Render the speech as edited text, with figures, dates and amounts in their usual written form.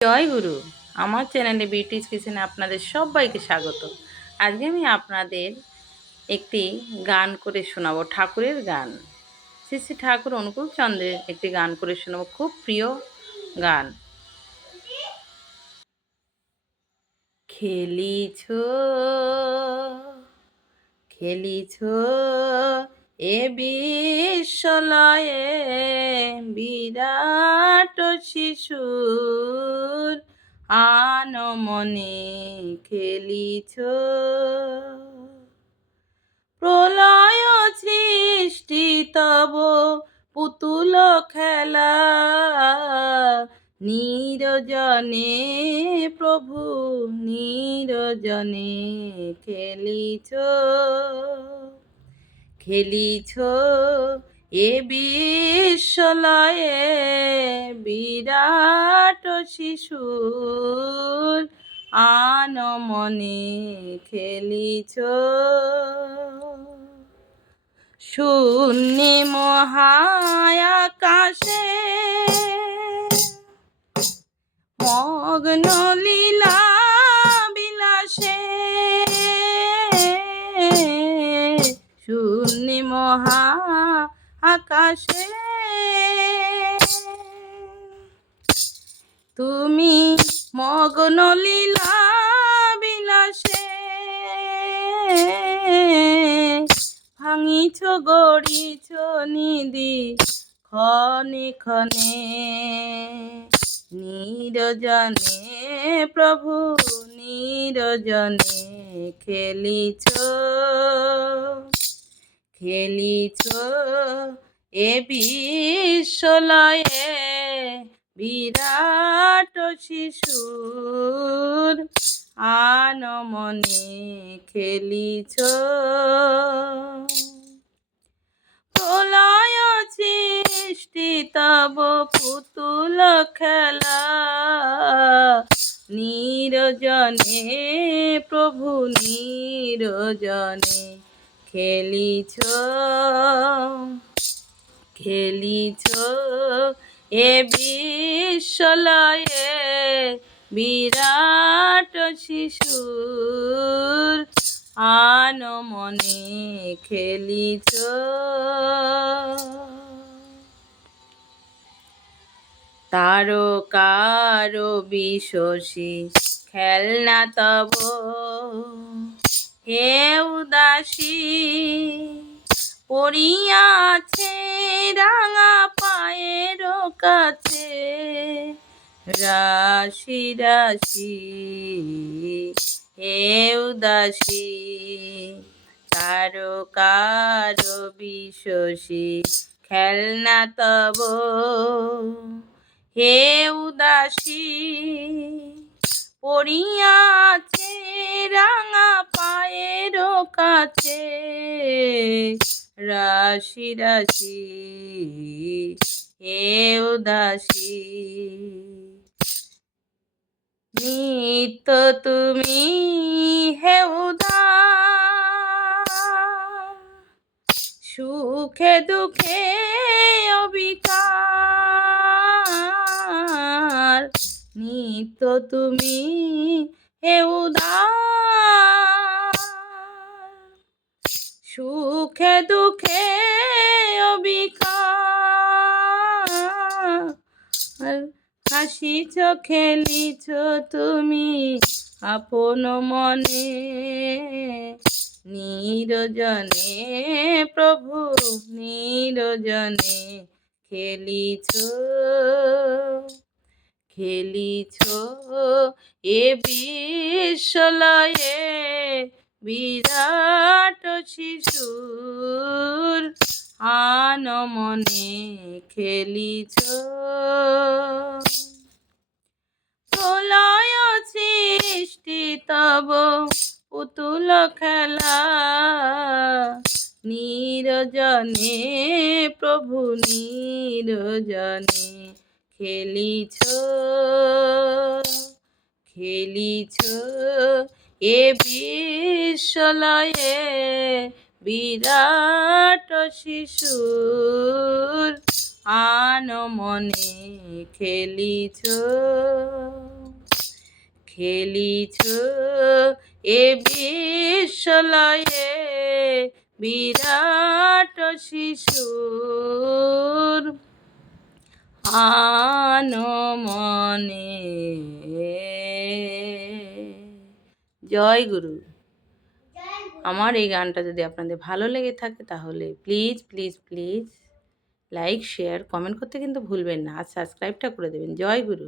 জয় গুরু। আমার চ্যানেলে বিউটিস কিচেনে আপনাদের সবাইকে স্বাগত। আজকে আমি আপনাদের একটি গান করে শোনাবো, ঠাকুরের গান। শ্রী শ্রী ঠাকুর অনুকূল চন্দ্রের একটি গান করে শোনাবো, খুব প্রিয় গান। খেলিছ খেলিছ এ বিশ্বলয়ে বিরাট শিশুর আনমনে খেলিছ। প্রলয় সৃষ্টি তব পুতুল খেলা, নিরজনে প্রভু নিরজনে খেলিছ। খেলিছ এ বিশ্বলয়ে বিরাট শিশুর আনমনে খেলিছ। শূন্যে মহায়াকাশে মগ্ন লীলা বিলাসে, শূন্যে মহা আকাশে তুমি মগ্ন লীলা বিলাসে, ভাঙিছ গড়িছ নিধি ক্ষণে ক্ষণে, নিরজনে প্রভু নিরজনে খেলিছ। খেলিছ এ বিশ্বলয়ে বিরাট শিশুর আনমনে খেলিছ। প্রলয় সৃষ্টি তব পুতুল খেলা, নিরজনে প্রভু নিরজনে খেলিছ। খেলিছ এ বিশ্বলয়ে বিরাট শিশুর আনমনে খেলিছ। তারকার বিশসী খেলনা তব হে উদাসী, পড়িয়াছে রাঙা পায়ের কাছে রাশি রাশি হে উদাসী। তারকার বিশসী খেলনা তব হে উদাসী, পড়িয়াছে রাঙা পায়ের কাছে রাশি রাশি হে উদাসী। নিত্য তুমি হে উদার, সুখে দুঃখে অবিকার, নিত্য তুমি হে উদার, সুখে দুঃখে অবিকার, হাসিছ খেলিছ তুমি আপন মনে, নিরজনে প্রভু নিরজনে খেলিছ। খেলিছ এ বিশ্বলয়ে বিরাট শিশুর আনমনে খেলিছ। প্রলয় সৃষ্টি তব পুতুল খেলা, নিরজনে প্রভু নিরজনে খেলিছ। খেলিছ এ বিশ্বলয়ে বিরাট শিশুর আনমনে খেলিছ। খেলিছ এ বিশ্বলয়ে বিরাট শিশুর আনমনে। জয় গুরু। আমার এই গানটা যদি আপনাদের ভালো লেগে থাকে তাহলে please please please like share comment করতে কিন্তু ভুলবেন না, আর সাবস্ক্রাইবটা করে দেবেন। জয় গুরু।